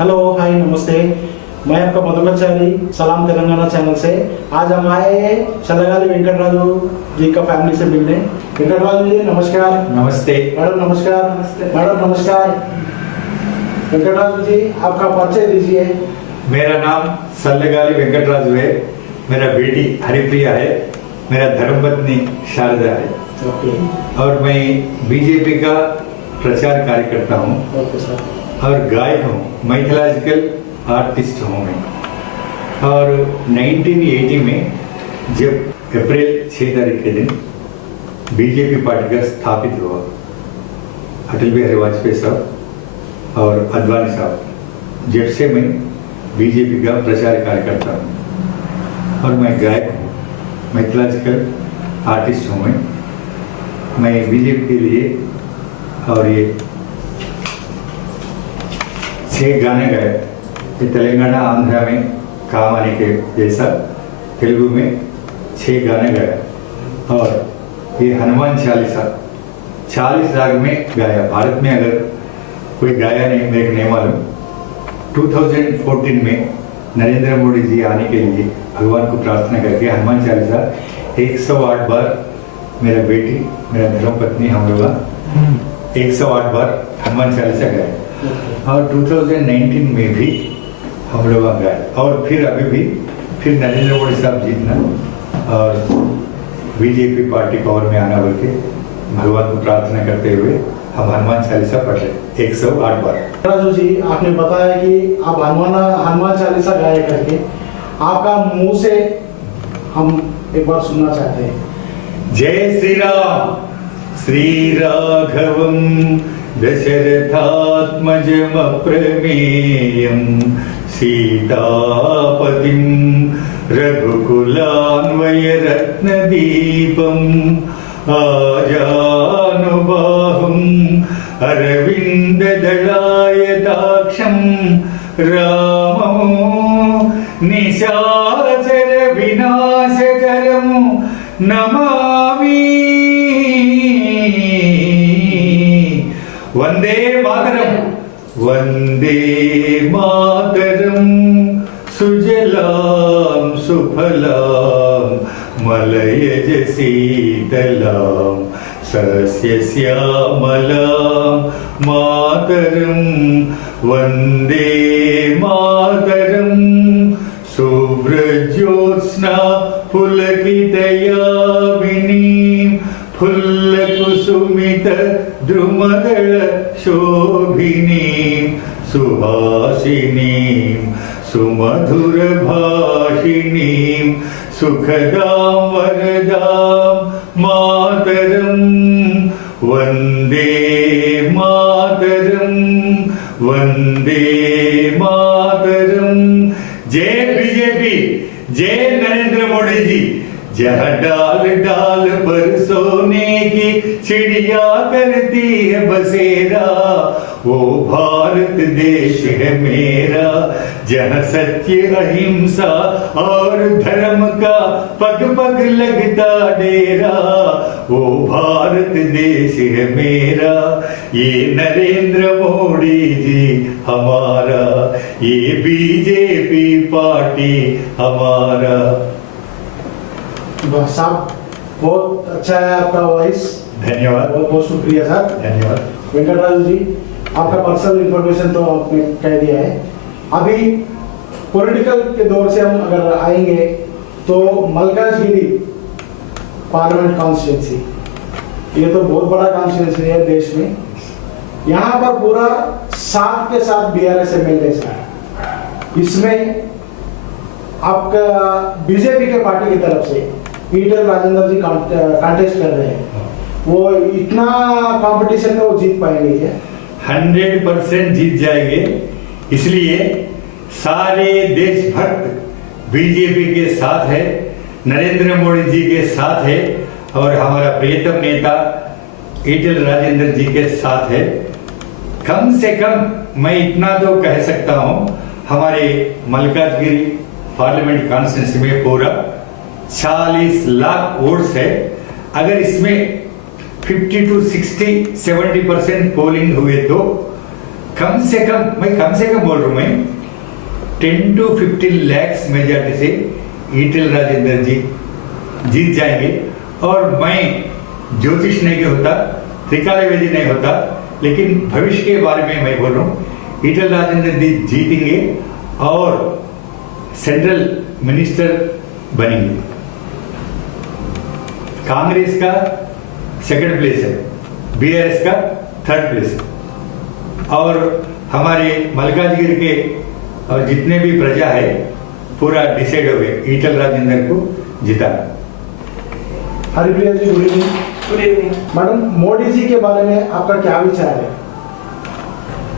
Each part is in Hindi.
हेलो हाय नमस्ते, मैं आपका मधुमचारी सलाम तेलंगाना चैनल से। आज हम आए चल्लगाली वेंकटराजू जी का फैमिली से मिलने। वेंकटराजू जी नमस्कार। नमस्ते मैडम नमस्कार। मैडम नमस्कार। वेंकटराजू जी आपका परिचय दीजिए। मेरा नाम सल्लगाली वेंकटराजू है। मेरा बेटी हरिप्रिया है। मेरा धर्मपत्नी शारदा है। ओके और मैं बीजेपी का प्रचार कार्यकर्ता हूँ ओके सर। और गायक हूँ, माइथोलॉजिकल आर्टिस्ट हूँ मैं। और 1980 में जब अप्रैल 6 तारीख के दिन बीजेपी पार्टी का स्थापित हुआ, अटल बिहारी वाजपेयी साहब और अद्वानी साहब, जब से मैं बीजेपी का प्रचार कार्यकर्ता हूँ और मैं गायक हूँ, माइथोलॉजिकल आर्टिस्ट हूँ मैं बीजेपी के लिए। और ये 6 गाने गाए, ये तेलंगाना आंध्रा में काम आने के जैसा तेलुगु में 6 गाने गाया। और ये हनुमान चालीसा 40 राग में गाया। भारत में अगर कोई गाया नहीं, मेरे को नहीं मालूम। 2014 में नरेंद्र मोदी जी आने के लिए भगवान को प्रार्थना करके हनुमान चालीसा 108 बार मेरा बेटी, मेरा धर्मपत्नी, हम लोग 108 बार हनुमान चालीसा गाए। और 2019 में भी हम लोग गाए। और फिर अभी भी फिर नरेंद्र मोदी साहब जीतना और बीजेपी पार्टी पावर में आना बोल के भगवान को प्रार्थना करते हुए हम हनुमान चालीसा पढ़ रहे 108 बार। राजू जी आपने बताया कि आप हनुमान चालीसा गाए करके, आपका मुंह से हम एक बार सुनना चाहते हैं। जय श्री राम श्री राघवं दशरथात्मजम् अप्रमेयं सीतापतिं रघुकुलान्वयरत्नदीपम् आजानुबाहुम् अरविन्ददलायताक्षं रामो निशाचर विनाशकरं नमामि। वंदे मातरम वंदे मातरम सुजलाम सुफलाम मलयज शीतलाम सस्यश्यामलाम मातरम वंदे मातरम शुभ्रज्योत्स्ना पुलकितयामिनीं फुल्लकुसुमित द्रुमदल शोभिनीं सुहासिनीं सुमधुर भाषिणीं सुखदां वरदां मातरं वन्दे मातरं वन्दे मातरं। जय बीजेपी, जय नरेंद्र मोदी जी। जहाँ डाल डाल पर सोने की चिड़िया करती है बसेरा, वो भारत देश है मेरा। जहाँ सत्य अहिंसा और धर्म का पग पग लगता डेरा, वो भारत देश है मेरा। ये नरेंद्र मोदी जी हमारा, ये बीजेपी पार्टी हमारा। साहब बहुत अच्छा है आपका वॉइस। धन्यवाद। बहुत बहुत शुक्रिया सर। धन्यवाद। वेंकटराजू जी आपका पर्सनल इंफॉर्मेशन तो आपने कह दिया है। अभी पॉलिटिकल के दौर से हम अगर आएंगे तो मलकाजगिरी पार्लियामेंट कॉन्स्टिट्यूंसी, ये तो बहुत बड़ा कॉन्स्टिट्यूंसी है देश में। यहाँ पर पूरा 7 के 7 BRS MLA है। इसमें आपका बीजेपी के पार्टी की तरफ से ईटल राजेंद्र जी कॉन्टेस्ट कर रहे हैं। वो इतना कंपटीशन में वो जीत पाएंगे क्या? 100% जीत जाएंगे। इसलिए सारे देशभक्त बीजेपी के साथ है, नरेंद्र मोदी जी के साथ है और हमारा प्रियतम नेता ईटल राजेंद्र जी के साथ है। कम से कम मैं इतना तो कह सकता हूं, हमारे मलकाजगिरी पार्लियामेंट कॉन्स्टिट्यूंसी में पूरा 40 लाख वोट्स है। अगर इसमें 50 to 60, 70% पोलिंग हुए तो कम से कम बोल रहा हूं मैं 10 to 15 lakhs मेजॉरिटी से ईटेल राजेंद्र जी जीत जाएंगे। और मैं ज्योतिष नहीं होता, त्रिकाल वेदी नहीं होता, लेकिन भविष्य के बारे में मैं बोल रहा हूँ। ईटेल राजेंद्र जी जीतेंगे और सेंट्रल मिनिस्टर बनेंगे। कांग्रेस का सेकंड प्लेस है, बीआरएस का थर्ड प्लेस है, और हमारे मल्काजगिरी के और जितने भी प्रजा है पूरा डिसाइड हो गए ईटेल राजेंद्र को जिता। Haripriya ji good evening. Good evening. Madam, Modi ji के बारे में आपका क्या विचार है?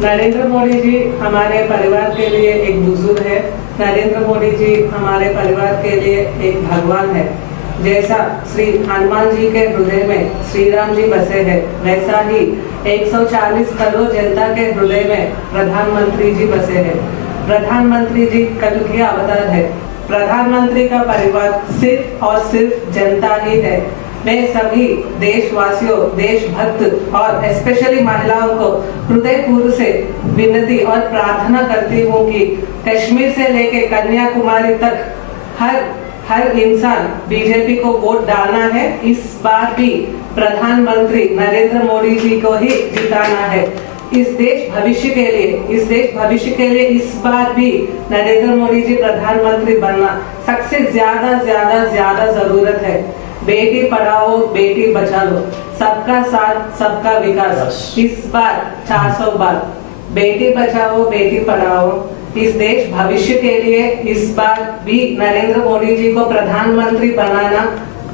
नरेंद्र मोदी जी हमारे परिवार के लिए एक बुजुर्ग है। नरेंद्र मोदी जी हमारे परिवार के लिए एक भगवान है। जैसा श्री हनुमान जी के हृदय में श्री राम जी बसे हैं, वैसा ही 140 करोड़ जनता के हृदय में प्रधानमंत्री जी बसे हैं। प्रधानमंत्री जी कल के अवतार है। प्रधानमंत्री का परिवार सिर्फ और सिर्फ जनता ही है। मैं सभी देशवासियों, देशभक्त और स्पेशली महिलाओं को हृदयपूर्व से विनती और प्रार्थना करती हूँ कि कश्मीर से लेके कन्याकुमारी तक हर इंसान बीजेपी को वोट डालना है। इस बार भी प्रधानमंत्री नरेंद्र मोदी जी को ही जिताना है। इस देश भविष्य के लिए इस बार भी नरेंद्र मोदी जी प्रधानमंत्री बनना सबसे ज्यादा जरूरत है। बेटी पढ़ाओ बेटी बचाओ, सबका साथ सबका विकास। इस बार 400 बार बेटी बचाओ बेटी पढ़ाओ। इस देश भविष्य के लिए इस बार भी नरेंद्र मोदी जी को प्रधानमंत्री बनाना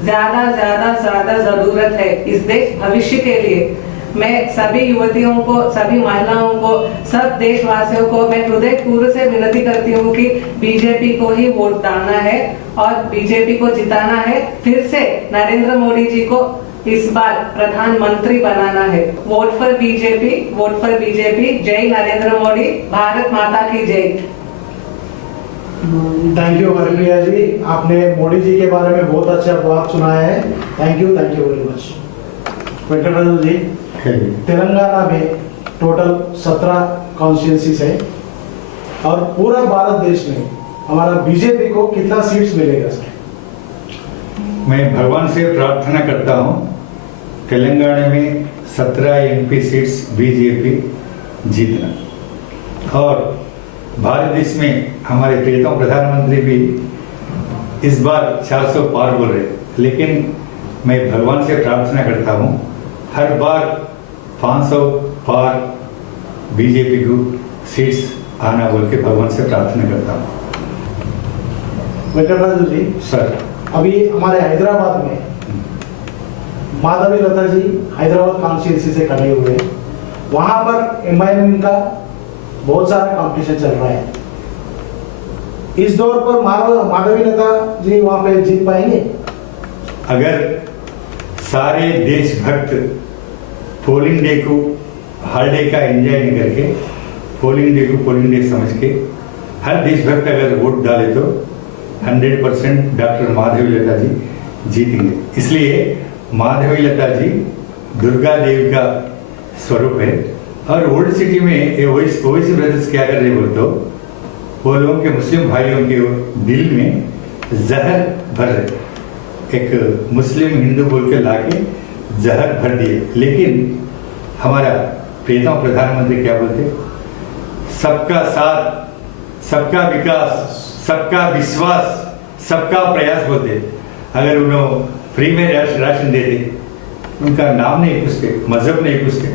ज्यादा जरूरत है। इस देश भविष्य के लिए मैं सभी युवतियों को, सभी महिलाओं को, सब देशवासियों को मैं हृदयपूर्वक से विनती करती हूँ कि बीजेपी को ही वोट डालना है और बीजेपी को जिताना है। फिर से नरेंद्र मोदी जी को इस बार प्रधानमंत्री बनाना है। Vote for BJP, vote for BJP. जय नरेंद्र मोदी, भारत माता की जय। थैंक यू हरिप्रिया जी, आपने मोदी जी के बारे में बहुत अच्छा बात सुनाया है। Thank you very much. Venkataraju ji, Telangana में टोटल 17 कॉन्स्टिट्यूंसीज है और पूरा भारत देश में हमारा बीजेपी को कितना सीट्स मिलेगा सर? मैं भगवान से प्रार्थना करता हूँ तेलंगाना में 17 एमपी सीट्स बीजेपी जीतना, और भारत देश में हमारे प्रियतम प्रधानमंत्री भी इस बार 400 पार बोल रहे। लेकिन मैं भगवान से प्रार्थना करता हूँ हर बार 500 पार बीजेपी को सीट्स आना बोल के भगवान से प्रार्थना करता हूँ। वेंकटराजू जी सर, अभी हमारे हैदराबाद में माधवी लता जी हैदराबाद कॉन्स्टिट्यूंसी से खड़े हुए हैं। वहां पर एमआईएम का बहुत सारा कंपटीशन चल रहा है। इस दौर पर माधवी लता जी वहां पे जीत पाएंगे? अगर सारे देशभक्त पोलिंग डे को हॉलीडे का एंजॉय नहीं करके पोलिंग डे को पोलिंग डे समझ के हर देशभक्त अगर वोट डाले तो 100% डॉक्टर माधवी लता जी जीतेंगे। इसलिए माधवी लता जी दुर्गा देवी का स्वरूप है। और ओल्ड सिटी में ये ओवैसी ब्रदर्स क्या कर रहे बोल तो वो लोगों के मुस्लिम भाइयों के दिल में जहर भर रहे। एक मुस्लिम हिंदू बोल के लाके जहर भर दिए। लेकिन हमारा प्रियतम प्रधानमंत्री क्या बोलते, सबका साथ सबका विकास सबका विश्वास सबका प्रयास बोलते। अगर उन्होंने फ्री में राशन देते, उनका नाम नहीं पूछते, मजहब नहीं पूछते,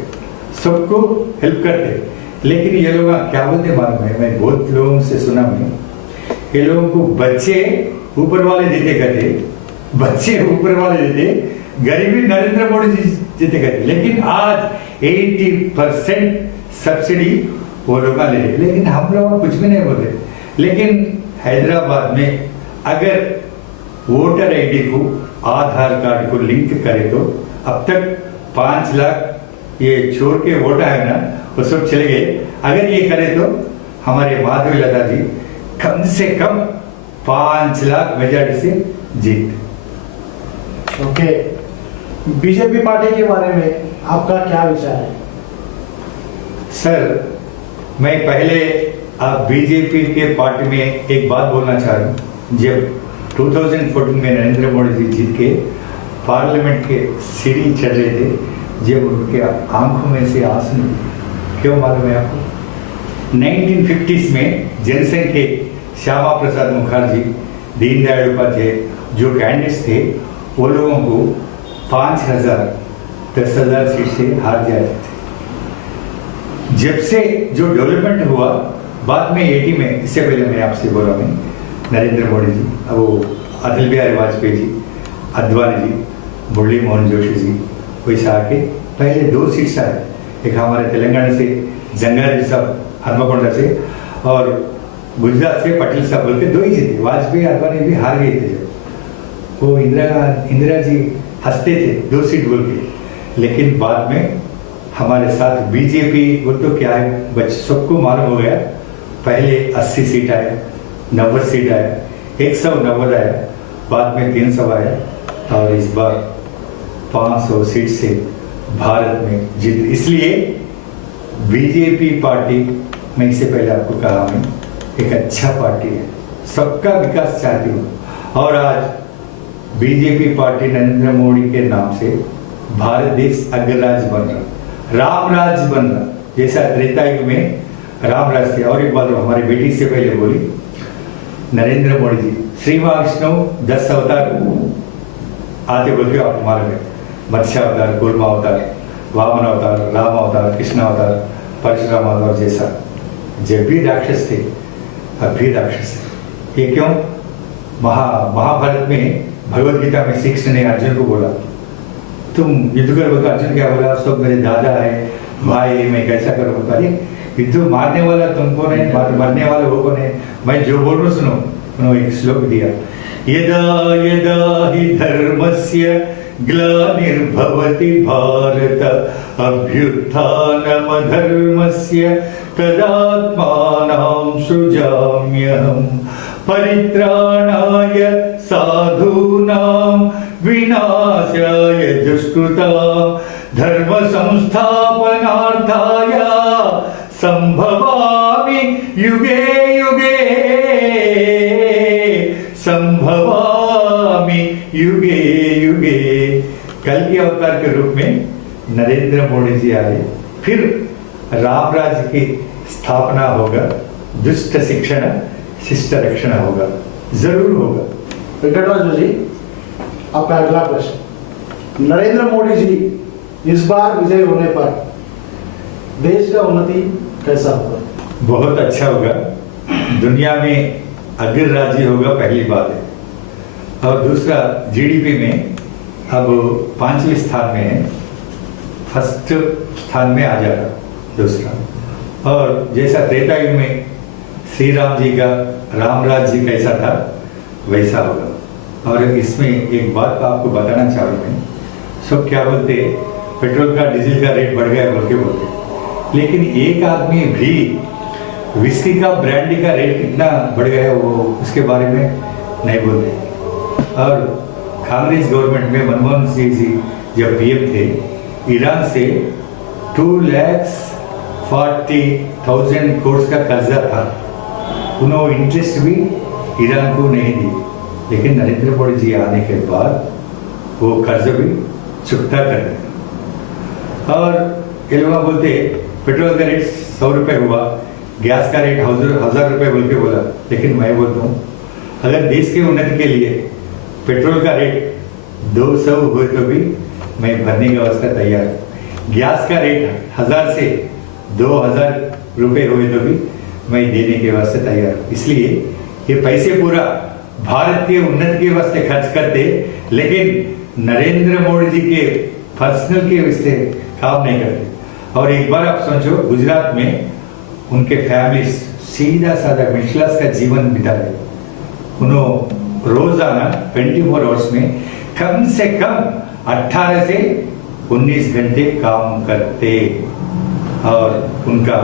सबको हेल्प करते। लेकिन ये लोग क्या बोलते मालूम है, मैं बहुत लोगों से सुना मैं, ये लोगों को बच्चे ऊपर वाले देते कहते, बच्चे ऊपर वाले देते, गरीबी नरेंद्र मोदी जी देते कहते। लेकिन आज 80% सब्सिडी वो लोग ले रहे, लेकिन हम लोग कुछ भी नहीं बोलते। लेकिन हैदराबाद में अगर वोटर आईडी को आधार कार्ड को लिंक करे तो अब तक 5 लाख ये छोड़ के वोट आए ना, वो सब चले गए। अगर ये करे तो हमारे माधवी लता जी कम से कम 5 लाख मेजॉरिटी से जीत। ओके, बीजेपी पार्टी के बारे में आपका क्या विचार है? सर, मैं पहले आप बीजेपी के पार्टी में एक बात बोलना चाह रहा हूँ। जब 2014 में नरेंद्र मोदी जी जीत के पार्लियामेंट के सीढ़ी चढ़ रहे थे, जब उनके आंखों में से आंसू निकले, क्यों मालूम है आपको? 1950s में जनसंघ के श्यामा प्रसाद मुखर्जी, दीनदयाल उपाध्याय जो कैंडिडेट्स थे, वो लोगों को 5,000 10,000 सीट से हार जाते थे। जब से जो डेवलपमेंट हुआ बाद में 80 में, इससे पहले मैं आपसे बोला मैं, नरेंद्र मोदी जी, वो अटल बिहारी वाजपेयी जी, अद्वानी जी, मुरली मोहन जोशी जी, वैसे आके पहले 2 सीट्स आए। एक हमारे तेलंगाना से जंगारेड्डी साहब हनुमकोंडा से, और गुजरात से पटेल साहब बोल के 2 ही जीते। वाजपेयी अद्वानी भी हार गए थे। जब वो इंदिरा जी हंसते थे 2 सीट बोल के, लेकिन बाद में हमारे साथ बीजेपी, वो तो क्या है बच सबको मालूम हो गया। पहले 80 सीट आए, 90 सीट आए, 190 आया, बाद में 300 आया, और इस बार 500 सीट से भारत में जीत। इसलिए बीजेपी पार्टी, मैं इससे पहले आपको कहा, मैं एक अच्छा पार्टी है, सबका विकास चाहती हूँ। और आज बीजेपी पार्टी नरेंद्र मोदी के नाम से भारत देश अग्रराज बन रहा, राम राज्य बन रहा, जैसा त्रेता युग में राम राज्य थे। और एक बात हमारी बेटी से पहले बोली, नरेंद्र मोदी जी श्री महाविष्णु 10 अवतार आते बोल के आपको मालूम है, मत्स्य अवतार, कूर्मा अवतार, वामन अवतार, राम अवतार, कृष्ण अवतार, परशुराम अवतार जैसा। जब भी राक्षस थे, अब भी राक्षस है। ये क्यों? महाभारत में भगवत गीता में श्री कृष्ण ने अर्जुन को बोला, तुम युद्ध करो। तो अर्जुन क्या बोला? सब मेरे दादा है, भाई, मैं कैसा करूँ? अरे युद्ध मारने वाला तुमको नहीं, मरने वाला वो कौन है? मैं जो बोल रहा हूँ सुनो। उन्होंने एक श्लोक दिया, यदा यदा हि धर्मस्य ग्लानिर्भवति भारत अभ्युत्थानमधर्मस्य तदात्मानं सृजाम्यहम् परित्राणाय साधूनां विनाशाय दुष्कृतां धर्म संस्थापनार्थाय संभवामि युगे युगे, संभवामि युगे युगे। कल के अवतार के रूप में नरेंद्र मोदी जी आए, फिर राम राज्य की स्थापना होगा, दुष्ट शिक्षण शिष्ट रक्षण होगा, जरूर होगा। वेंकटराजू जी, आपका अगला प्रश्न, नरेंद्र मोदी जी इस बार विजय होने पर देश का उन्नति कैसा होगा? बहुत अच्छा होगा, दुनिया में अग्रराज्य होगा, पहली बात है। और दूसरा, जीडीपी में अब 5वें स्थान में है, फर्स्ट स्थान में आ जाएगा दूसरा। और जैसा त्रेता युग में श्री राम जी का राम राज्य कैसा था, वैसा होगा। और इसमें एक बात आपको बताना चाह रहा हूँ मैं, सब क्या बोलते, पेट्रोल का डीजल का रेट बढ़ गया बोल के बोलते, लेकिन एक आदमी भी विस्की का ब्रांडी का रेट कितना बढ़ गया वो उसके बारे में नहीं बोलते। और कांग्रेस गवर्नमेंट में मनमोहन सिंह जी जब पीएम थे, ईरान से 2,40,000 करोड़ का कर्जा था, उन्होंने इंटरेस्ट भी ईरान को नहीं दी, लेकिन नरेंद्र मोदी जी आने के बाद वो कर्ज भी चुकता कर दिया। और ये लोग बोलते पेट्रोल का रेट 100 रुपये हुआ, गैस का रेट 1000 रुपये बोल के बोला, लेकिन मैं बोलता हूँ अगर देश के उन्नति के लिए पेट्रोल का रेट 200 हुए तो भी मैं भरने की व्यवस्था तैयार हूँ। गैस का रेट 1000 से 2000 रुपये हुए तो भी मैं देने के वास्ते तैयार हूँ। इसलिए ये पैसे पूरा भारत के उन्नति के वास्ते खर्च करते, लेकिन नरेंद्र मोदी जी के पर्सनल के वास्ते काम नहीं करते। और एक बार आप समझो, गुजरात में उनके फैमिली सीधा साधा मिडिल क्लास का जीवन बिता रहे, उन्होंने रोजाना 24 आवर्स में कम से कम 18 से 19 घंटे काम करते, और उनका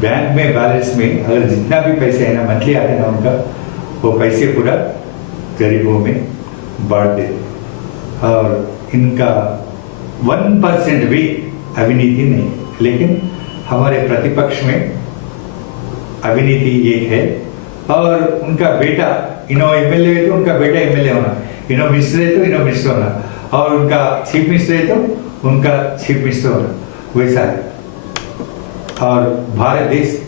बैंक में बैलेंस में अगर जितना भी पैसे है ना मंथली आते ना उनका, वो पैसे पूरा गरीबों में बांट देते। और इनका 1% भी अविनीति नहीं। लेकिन हमारे प्रतिपक्ष में अभिनीति एक है, और उनका बेटा इनो एमएलए है तो उनका बेटा एमएलए होना, इनो मिनिस्टर है तो इनो मिनिस्टर होना, और उनका चीफ मिनिस्टर है तो उनका चीफ मिनिस्टर होना, वैसा है। और भारत देश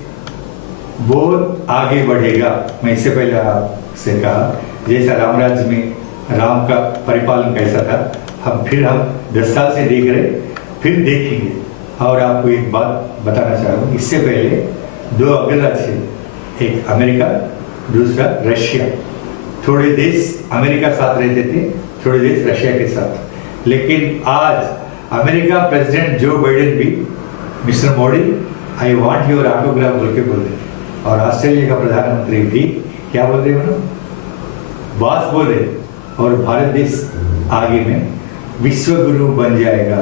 बहुत आगे बढ़ेगा। मैं इससे पहले आपसे कहा, जैसा राम राज्य में राम का परिपालन कैसा था, हम 10 साल से देख रहे, फिर देखेंगे। और आपको एक बात बताना चाहूँ, इससे पहले 2 अग्रराज्य थे, एक अमेरिका, दूसरा रशिया। थोड़े देश अमेरिका साथ रहते थे, थोड़े देश रशिया के साथ। लेकिन आज अमेरिका प्रेसिडेंट जो बाइडेन भी mister Modi I want your autograph बोल के बोल रहे, और ऑस्ट्रेलिया का प्रधानमंत्री भी क्या बोल रहे हो, बात बोल रहे। और भारत देश आगे में विश्व गुरु बन जाएगा।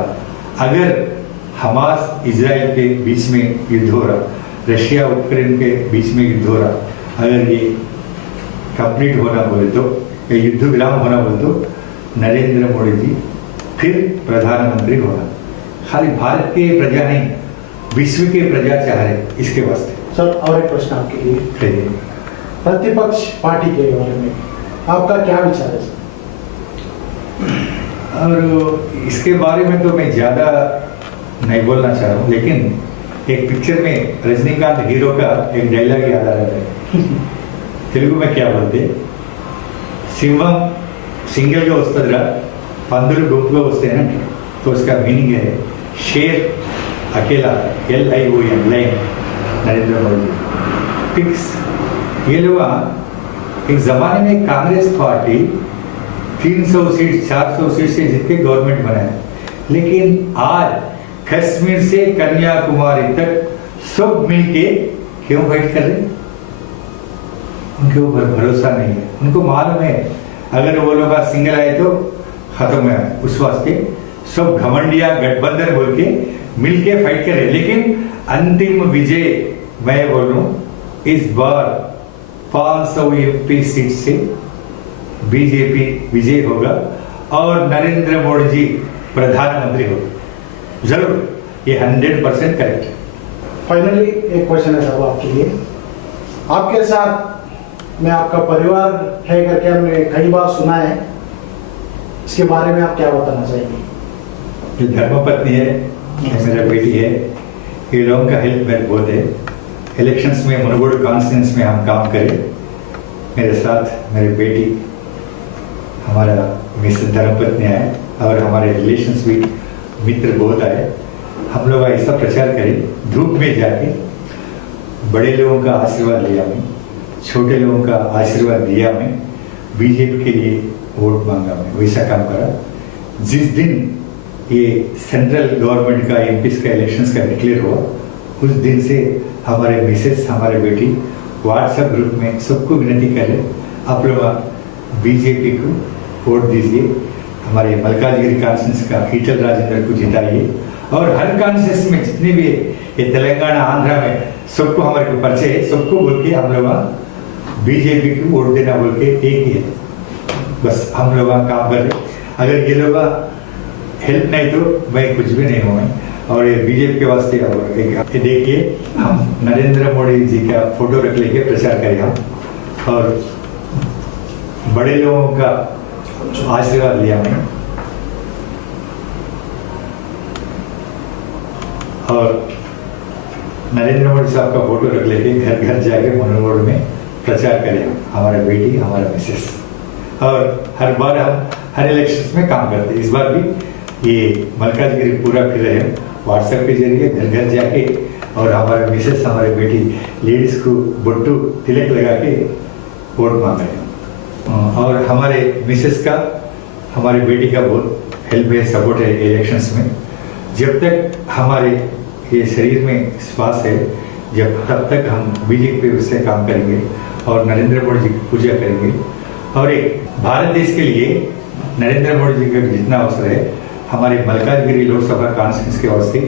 अगर हमास इजराइल के बीच में युद्ध हो रहा, रशिया यूक्रेन के बीच में युद्ध हो रहा, अगर ये कंप्लीट होना बोले तो, या युद्ध विराम होना बोले तो नरेंद्र मोदी जी फिर प्रधानमंत्री होना। खाली भारत के प्रजा नहीं, विश्व के प्रजा चाह रहे इसके वास्ते। सर, और एक प्रश्न आपके लिए, प्रतिपक्ष पार्टी के बारे में आपका क्या विचार है? और इसके बारे में तो मैं ज़्यादा नहीं बोलना चाह रहा हूँ, लेकिन एक पिक्चर में रजनीकांत हीरो का एक डायलॉग याद आ रहा है। तेलुगु में क्या बोलते, सिंहम सिंगल గా వస్తదిరా, పందులు గుంపుగా వస్తాయి ना, तो उसका मीनिंग है शेर अकेला, LION line, Narendra Modi fix. ये लोग एक जमाने में कांग्रेस पार्टी 300 सीट 400 सीट से जीत के गवर्नमेंट बनाए, लेकिन आज कश्मीर से कन्याकुमारी तक सब मिलके क्यों फाइट कर रहे? उनके ऊपर भरोसा नहीं है। उनको मालूम है अगर वो लोग सिंगल आए तो खत्म है, उस वास्ते सब घमंडिया गठबंधन बोल के मिलके फाइट कर रहे। लेकिन अंतिम विजय मैं बोलूं, इस बार 500 MP सीट से बीजेपी विजय होगा और नरेंद्र मोदी जी प्रधानमंत्री होगा। जरूर, ये 100% करेक्ट है। फाइनली एक क्वेश्चन है साहब आपके लिए, आपके साथ में आपका परिवार है करके हमने कई बार सुना है, इसके बारे में आप क्या बताना चाहेंगे? जो धर्मपत्नी है, मेरा बेटी है, ये लोगों का हेल्प मेरे बहुत है। इलेक्शंस में मुनगोड़ कॉन्स्टिट्यूंसी में हम काम करें, मेरे साथ मेरी बेटी, हमारा मिस धर्मपत्नी है, और हमारे रिलेशंस भी मित्र बहुत आए। हम लोग ऐसा प्रचार करें, धूप में जाके बड़े लोगों का आशीर्वाद लिया मैं, छोटे लोगों का आशीर्वाद दिया मैं, बीजेपी के लिए वोट मांगा मैं, वैसा काम करा। जिस दिन ये सेंट्रल गवर्नमेंट का एमपीस का इलेक्शंस का डिक्लेयर हुआ, उस दिन से हमारे मिसेस, हमारे बेटी व्हाट्सएप ग्रुप में सबको विनती करें, आप लोग बीजेपी को वोट दीजिए, हमारे मल्काजगिरी कॉन्स्टिट्यूंसी का ईटल राजेंद्र को जिताइए, और हर कॉन्स्टिट्यूंसी में जितने भी ये तेलंगाना आंध्रा में सबको हमारे को परिचय है, सबको बोल के हम लोग बीजेपी को वोट देना बोल के एक ही है, बस हम लोग काम कर रहे। अगर ये लोग हेल्प नहीं तो मैं कुछ भी नहीं हूँ। और ये बीजेपी के वास्ते, और एक देखिए, हम नरेंद्र मोदी जी का फोटो रख लेके प्रचार करें हम, और बड़े लोगों का आशीर्वाद लिया मैं, और नरेंद्र मोदी साहब का फोटो रख लेके घर घर जाके मनोहर में प्रचार करें हमारा बेटी, हमारा मिसेस। और हर बार हम हर इलेक्शंस में काम करते हैं। इस बार भी ये मल्काजगिरी पूरा फिर रहे हैं व्हाट्सएप के जरिए, घर घर जाके, और हमारे मिसेस, हमारे बेटी लेडीज को बट्टू तिलक लगा के वोट मांग रहे हैं। और हमारे मिसेस का, हमारी बेटी का बहुत हेल्प है, सपोर्ट है इलेक्शंस में। जब तक हमारे ये शरीर में श्वास है, जब तब तक हम बीजेपी उससे काम करेंगे और नरेंद्र मोदी जी की पूजा करेंगे। और एक भारत देश के लिए नरेंद्र मोदी जी का जितना अवसर है, हमारे मल्काजगिरी लोकसभा कॉन्स्टिट्यूंसी के वास्ते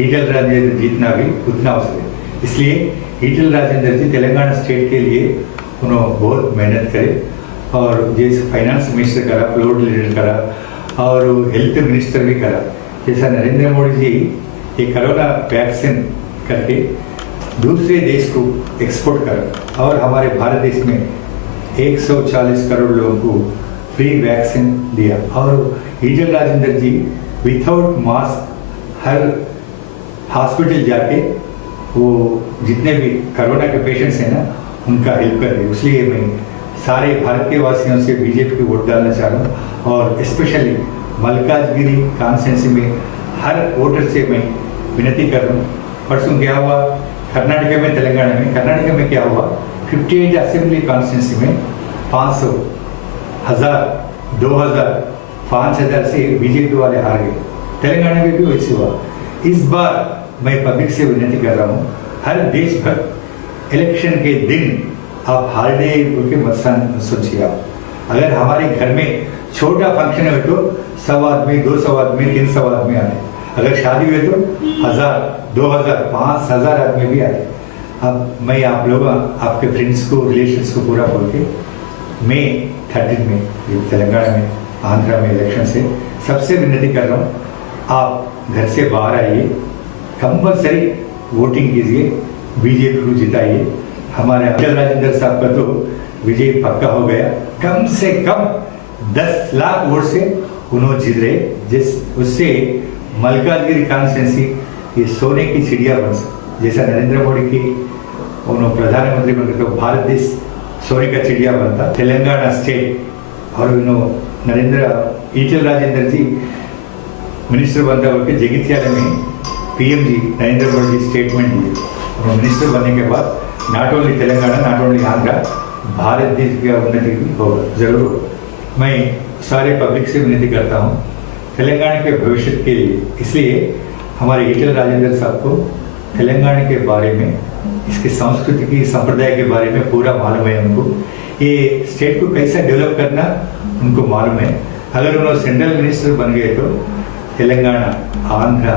ईटल राजेंद्र जीतना भी उतना अवसर है। इसलिए ईटल राजेंद्र जी तेलंगाना स्टेट के लिए उन्होंने बहुत मेहनत करे, और जैसे फाइनेंस मिनिस्टर करा, फ्लोर लीडर करा, और हेल्थ मिनिस्टर भी करा। जैसा नरेंद्र मोदी जी ये कोरोना वैक्सीन करके दूसरे देश को एक्सपोर्ट कर और हमारे भारत देश में 140 करोड़ लोगों को फ्री वैक्सीन दिया। और ईटल राजेंद्र जी विथआउट मास्क हर हॉस्पिटल जाके वो जितने भी कोरोना के पेशेंट्स हैं ना उनका हेल्प कर रहे। इसलिए मैं सारे भारत के वासियों से बीजेपी को वोट डालना चाह रहा हूँ और स्पेशली मल्काजगिरी कॉन्स्टिट्यूंसी में हर वोटर से मैं विनती कर रहा हूँ। परसों क्या हुआ कर्नाटक में, तेलंगाना में, कर्नाटक में क्या हुआ 58 असेंबली कॉन्स्टिट्यूंसी में 500, 1000, 2000, 5000 से बीजेपी वाले हार गए। तेलंगाना में भी वैसे हुआ। इस बार मैं पब्लिक से विनती कर रहा हूँ, हर देश भर इलेक्शन के दिन आप हॉलीडे के मत सोचिए। आप अगर हमारे घर में छोटा फंक्शन है तो 100 आदमी, 200 आदमी, 300 आदमी आते। अगर शादी हुए तो 1000, 2000, 5000 आदमी भी आते। अब मैं आप लोग आपके फ्रेंड्स को, रिलेशंस को पूरा बोल के मई 13 में तेलंगाना में, आंध्रा में इलेक्शन से सबसे विनती कर रहा हूँ, आप घर से बाहर आइए, कंपल्सरी वोटिंग कीजिए, बीजेपी को जिताइए। हमारे ईटल राजेंद्र साहब का तो विजय पक्का हो गया। कम से कम 10 लाख वोट से उन्होंने जीत रहे, जिस उससे मल्काजगिरी कॉन्स्टिट्यूंसी ये सोने की चिड़िया बन सकती। जैसा नरेंद्र मोदी की उन्होंने प्रधानमंत्री बनकर तो भारत देश सोने का चिड़िया बनता। तेलंगाना स्टेट और उन्होंने ईटल राजेंद्र जी मिनिस्टर बनता बोल के जगित्याला में पीएम जी नरेंद्र मोदी जी स्टेटमेंट दिए। उन्होंने मिनिस्टर बनने के बाद not only Telangana, not only Andhra, Bharat देश की उन्नति भी होगा जरूर। मैं सारे पब्लिक से विनती करता हूँ तेलंगाना के भविष्य के लिए। इसलिए हमारे ईटल राजेंद्र साहब को तेलंगाना के बारे में, इसकी संस्कृति की संप्रदाय के बारे में पूरा मालूम है। उनको ये स्टेट को कैसा डेवलप करना उनको मालूम है। अगर उन्होंने सेंट्रल मिनिस्टर बन गए तो तेलंगाना, आंध्रा,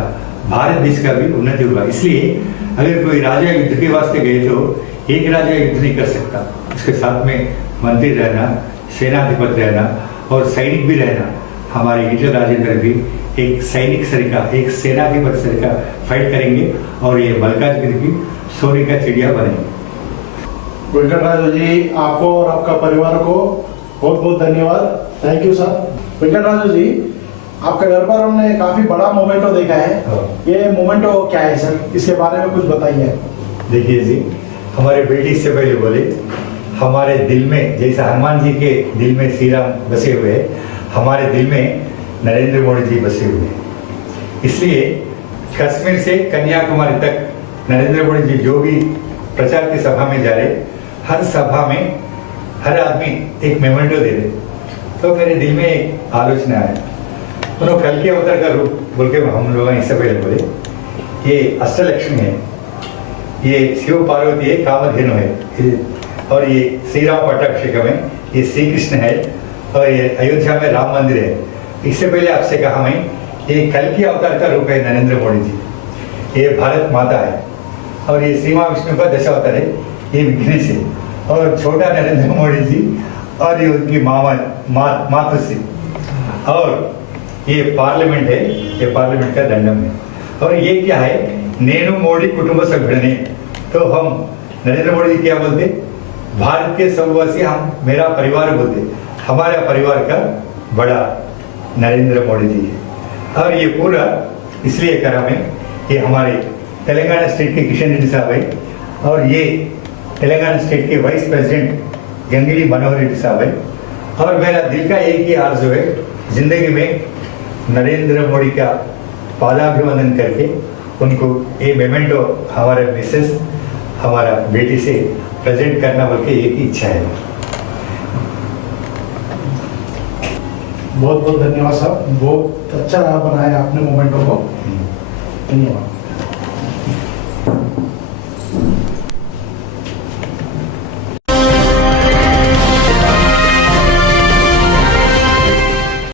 भारत देश का भी उन्नति होगा। इसलिए अगर कोई राजा युद्ध के वास्ते गए तो एक राजा युद्ध नहीं कर सकता, उसके साथ में मंत्री रहना, सेनाधिपति रहना और सैनिक भी रहना। हमारे ईटल राजेंद्र भी एक सैनिक सरिका, एक सेनाधिपति सरिका फाइट करेंगे और ये मल्काजगिरी की सोने का चिड़िया बनेंगे। वेंकटराजू जी, आपको और आपका परिवार को बहुत बहुत धन्यवाद। Thank you sir. Venkataraju ji, आपके घर पर हमने काफी बड़ा मोमेंटो देखा है। ये मोमेंटो क्या है सर, इसके बारे में कुछ बताइए। देखिए जी, हमारे बेटी से पहले बोले हमारे दिल में जैसा हनुमान जी के दिल में श्री राम बसे हुए, हमारे दिल में नरेंद्र मोदी जी बसे हुए। इसलिए कश्मीर से कन्याकुमारी तक नरेंद्र मोदी जी जो भी प्रचार की सभा में जा रहे, हर सभा में हर आदमी एक मोमेंटो दे दे। तो मेरे दिल में एक आलोचना है, उन्होंने कल के अवतार का रूप बोल के हम लोग इससे पहले बोले, ये अष्टलक्ष्मी है, ये शिव पार्वती है, कामधेनु है, और ये श्री राम पट्टाभिषेकम है, ये श्री कृष्ण है, और ये अयोध्या में राम मंदिर है। इससे पहले आपसे कहा मैं, ये कल के अवतार का रूप है नरेंद्र मोदी जी, ये भारत माता है, और ये श्री विष्णु का दशावतार है, ये विघ्नेश है, और छोटा नरेंद्र मोदी जी और ये उनकी मातुश्री, और ये पार्लियामेंट है, ये पार्लियामेंट का दंडम है। और ये क्या है, नेनु मोदी कुटुंब सभ्यने, तो हम नरेंद्र मोदी क्या बोलते, भारत के सबवासी, हम मेरा परिवार बोलते, हमारा परिवार का बड़ा नरेंद्र मोदी जी है। और ये पूरा इसलिए करा मैं, ये हमारे तेलंगाना स्टेट के किशन रेड्डी साहब है, और ये तेलंगाना स्टेट के वाइस प्रेसिडेंट गंगली मनोहर रेड्डी साहब है, और मेरा दिल का एक ही आरज़ू है जिंदगी में नरेंद्र मोदी का पादाभिवंदन करके उनको ये मोमेंटो हमारे मिसेस, हमारा बेटी से प्रेजेंट करना बोल के एक इच्छा है। बहुत बहुत धन्यवाद साहब, बहुत अच्छा बनाया आपने मोमेंटो को। धन्यवाद।